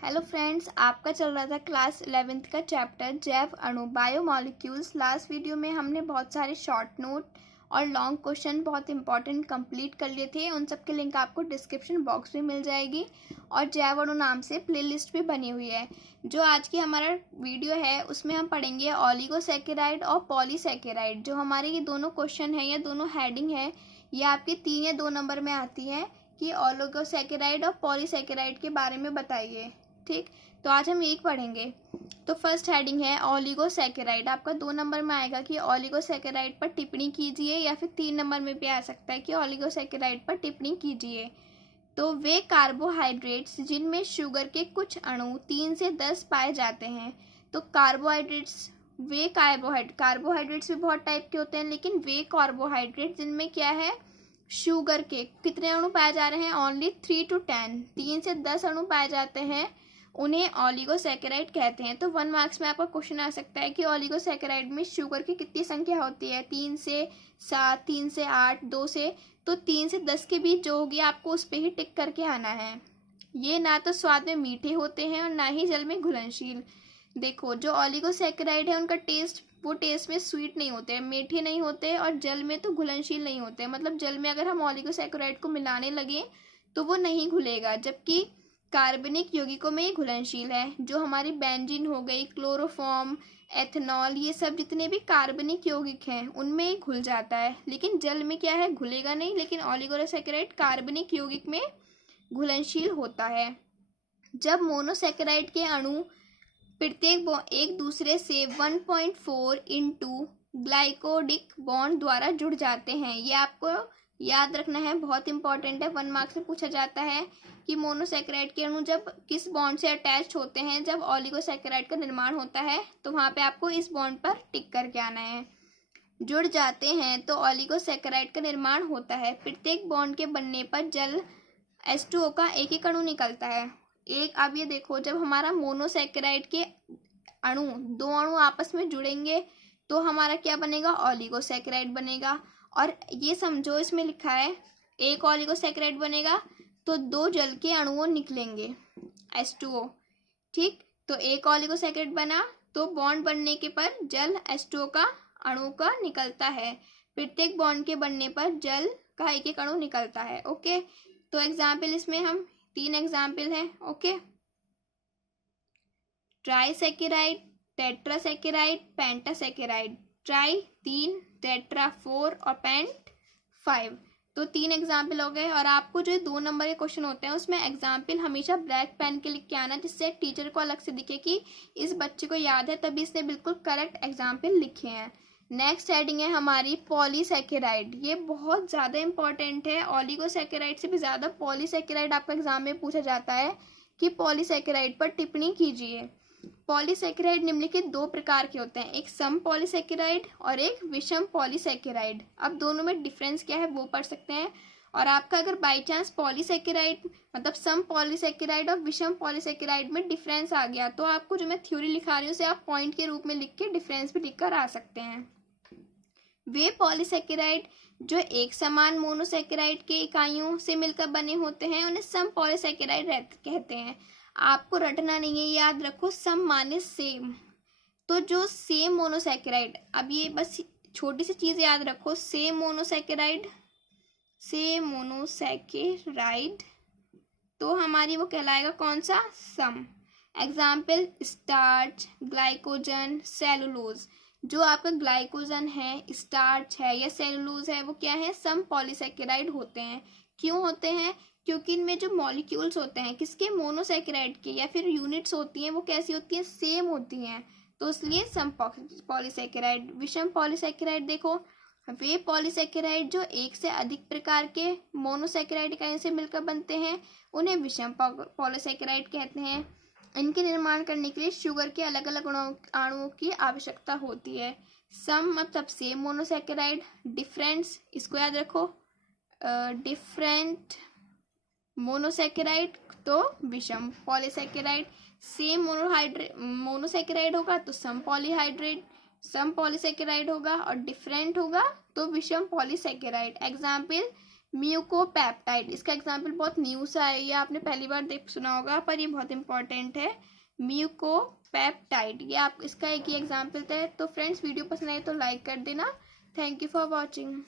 Hello friends, आपका चल रहा था क्लास 11th का चैप्टर जैव अणु बायोमॉलिक्यूल्स। लास्ट वीडियो में हमने बहुत सारे शॉर्ट नोट और लॉन्ग क्वेश्चन बहुत इंपॉर्टेंट कंप्लीट कर लिए थे। उन सब के लिंक आपको डिस्क्रिप्शन बॉक्स में मिल जाएगी और जैव अणु नाम से प्लेलिस्ट भी बनी हुई है। जो आज की हमारा वीडियो है उसमें हम पढ़ेंगे ऑलिगोसैकेराइड और पॉलीसैकेराइड। जो हमारे ये दोनों क्वेश्चन है या दोनों हेडिंग है, ये आपके 3 या 2 नंबर में आती है कि ऑलिगोसैकेराइड और पॉलीसैकेराइड के बारे में बताइए। ठीक, तो आज हम एक पढ़ेंगे। तो फर्स्ट हेडिंग है ऑलिगोसैकेराइड। आपका 2 नंबर में आएगा कि ऑलिगोसैकेराइड पर टिप्पणी कीजिए, या फिर 3 नंबर में भी आ सकता है कि ऑलिगोसैकेराइड पर टिप्पणी कीजिए। तो वे कार्बोहाइड्रेट्स जिनमें शुगर के कुछ अणु 3 से 10 पाए जाते हैं। तो कार्बोहाइड्रेट्स, वे कार्बोहाइड्रेट्स भी बहुत टाइप के होते हैं, लेकिन वे कार्बोहाइड्रेट जिनमें क्या है, शुगर के कितने अणु पाए जा रहे हैं, ओनली 3 to 10, 3 से 10 अणु पाए जाते हैं, उन्हें ऑलिगोसैकेराइड कहते हैं। तो 1 मार्क्स में आपका क्वेश्चन आ सकता है कि ऑलिगोसैकेराइड में शुगर की कितनी संख्या होती है, 3 से 7, 3 से 8, 2 से, तो 3 से 10 के बीच जो होगी आपको उस पर ही टिक करके आना है। ये ना तो स्वाद में मीठे होते हैं और ना ही जल में घुलनशील। देखो, जो ऑलिगोसैकेराइड है उनका टेस्ट, वो टेस्ट में स्वीट नहीं होते हैं, मीठे नहीं होते, और जल में तो घुलनशील नहीं होते। मतलब जल में अगर हम ऑलिगोसैकेराइड को मिलाने लगे तो वो नहीं घुलेगा, जबकि कार्बनिक यौगिकों में घुलनशील है। जो हमारी बेंजीन हो गई, क्लोरोफॉर्म, एथेनॉल, ये सब जितने भी कार्बनिक यौगिक हैं उनमें घुल जाता है, लेकिन जल में क्या है, घुलेगा नहीं। लेकिन ऑलिगोसैकेराइड कार्बनिक यौगिक में घुलनशील होता है। जब मोनोसैकेराइड के अणु प्रत्येक एक दूसरे से 1.4 इंटू ग्लाइकोडिक बॉन्ड द्वारा जुड़ जाते हैं। ये आपको याद रखना है, बहुत इंपॉर्टेंट है। 1 मार्क्स में पूछा जाता है कि मोनोसैकेराइड के अणु जब किस बॉन्ड से अटैच होते हैं। जब ऑलिगोसैकेराइड का निर्माण होता है तो वहाँ पे आपको इस बॉन्ड पर टिक करके आना है। जुड़ जाते हैं तो ऑलिगोसैकेराइड का निर्माण होता है। प्रत्येक बॉन्ड के बनने पर जल H2O का एक एक अणु निकलता है। अब ये देखो, जब हमारा मोनोसैकेराइड के अणु, 2 अणु आपस में जुड़ेंगे तो हमारा क्या बनेगा, ऑलिगोसैकेराइड बनेगा। और ये समझो, इसमें लिखा है एक ऑलिगोसैकेराइड बनेगा तो 2 जल के अणुओं निकलेंगे, H2O। ठीक, तो एक ऑलिगोसैकेराइड बना तो बॉन्ड बनने के पर जल H2O का अणु का निकलता है। प्रत्येक बॉन्ड के बनने पर जल का एक एक अणु निकलता है। ओके, तो एग्जाम्पल इसमें हम 3 एग्जाम्पल हैं। ओके, ट्राइसैकेराइड, टेट्रासैकेराइड, पेंटासैकेराइड। ट्राई 3, टेट्रा 4 और पेंट 5। तो 3 एग्जाम्पल हो गए। और आपको जो 2 नंबर के क्वेश्चन होते हैं उसमें एग्जाम्पल हमेशा ब्लैक पेन के लिख के आना, जिससे टीचर को अलग से दिखे कि इस बच्चे को याद है, तभी इसने बिल्कुल करेक्ट एग्जाम्पल लिखे हैं। नेक्स्ट हेडिंग है हमारी पॉलीसैकेराइड। ये बहुत ज़्यादा इंपॉर्टेंट है, ऑलिगोसैकेराइड से भी ज़्यादा पॉलीसैकेराइड आपका एग्जाम में पूछा जाता है कि पॉलीसैकेराइड पर टिप्पणी कीजिए। पॉलीसैकेराइड निम्नलिखित 2 प्रकार के होते हैं, एक सम पॉलीसैकेराइड और एक विषम पॉलीसैकेराइड। अब दोनों में डिफरेंस क्या है वो पढ़ सकते हैं। और आपका अगर बाई चांस पॉलीसैकेराइड मतलब सम पॉलीसैकेराइड और विषम पॉलीसैकेराइड में डिफरेंस आ गया, तो आपको जो मैं थ्योरी लिखा रही हूँ उसे आप पॉइंट के रूप में लिख के डिफरेंस भी लिख कर आ सकते हैं। वे पॉलीसैकेराइड जो एक समान मोनोसैकेराइड के इकाइयों से मिलकर बने होते हैं उन्हें सम पॉलीसैकेराइड कहते हैं। आपको रटना नहीं है, याद रखो, सम माने सेम। तो जो सेम मोनोसैकेराइड, अब ये बस छोटी सी चीज याद रखो, सेम मोनोसैकेराइड तो हमारी वो कहलाएगा कौन सा, सम। Example starch, glycogen, cellulose. जो आपका ग्लाइकोजन है, स्टार्च है या सेलुलोज है, वो क्या है, सम पॉलीसैकेराइड होते हैं। क्यों होते हैं, क्योंकि इनमें जो मॉलिक्यूल्स होते हैं किसके, मोनोसैकेराइड के, या फिर यूनिट्स होती हैं वो कैसी होती हैं, सेम होती हैं, तो इसलिए सम पॉलीसैकेराइड। विषम पॉलीसैकेराइड देखो, वे पॉलीसैकेराइड जो एक से अधिक प्रकार के मोनोसैकेराइड इकाइयों से मिलकर बनते हैं उन्हें विषम पॉलीसैकेराइड कहते हैं। इनके निर्माण करने के लिए शुगर के अलग अलग अणुओं की आवश्यकता होती है। सम मतलब सेम मोनोसैकेराइड, डिफरेंस इसको याद रखो, डिफरेंट मोनोसैकेराइड तो विषम पॉलीसैकेराइड। सेम मोनोसैकेराइड होगा तो सम पॉलीसैकेराइड होगा, और डिफरेंट होगा तो विषम पॉलीसैकेराइड। एग्जाम्पल म्यूकोपेप्टाइड, इसका एग्जाम्पल बहुत न्यू सा है, ये आपने पहली बार देख सुना होगा पर ये बहुत इंपॉर्टेंट है। म्यूकोपेप्टाइड, ये आप इसका एक ही एग्जाम्पल है। तो फ्रेंड्स वीडियो पसंद आए तो लाइक कर देना। Thank you for watching.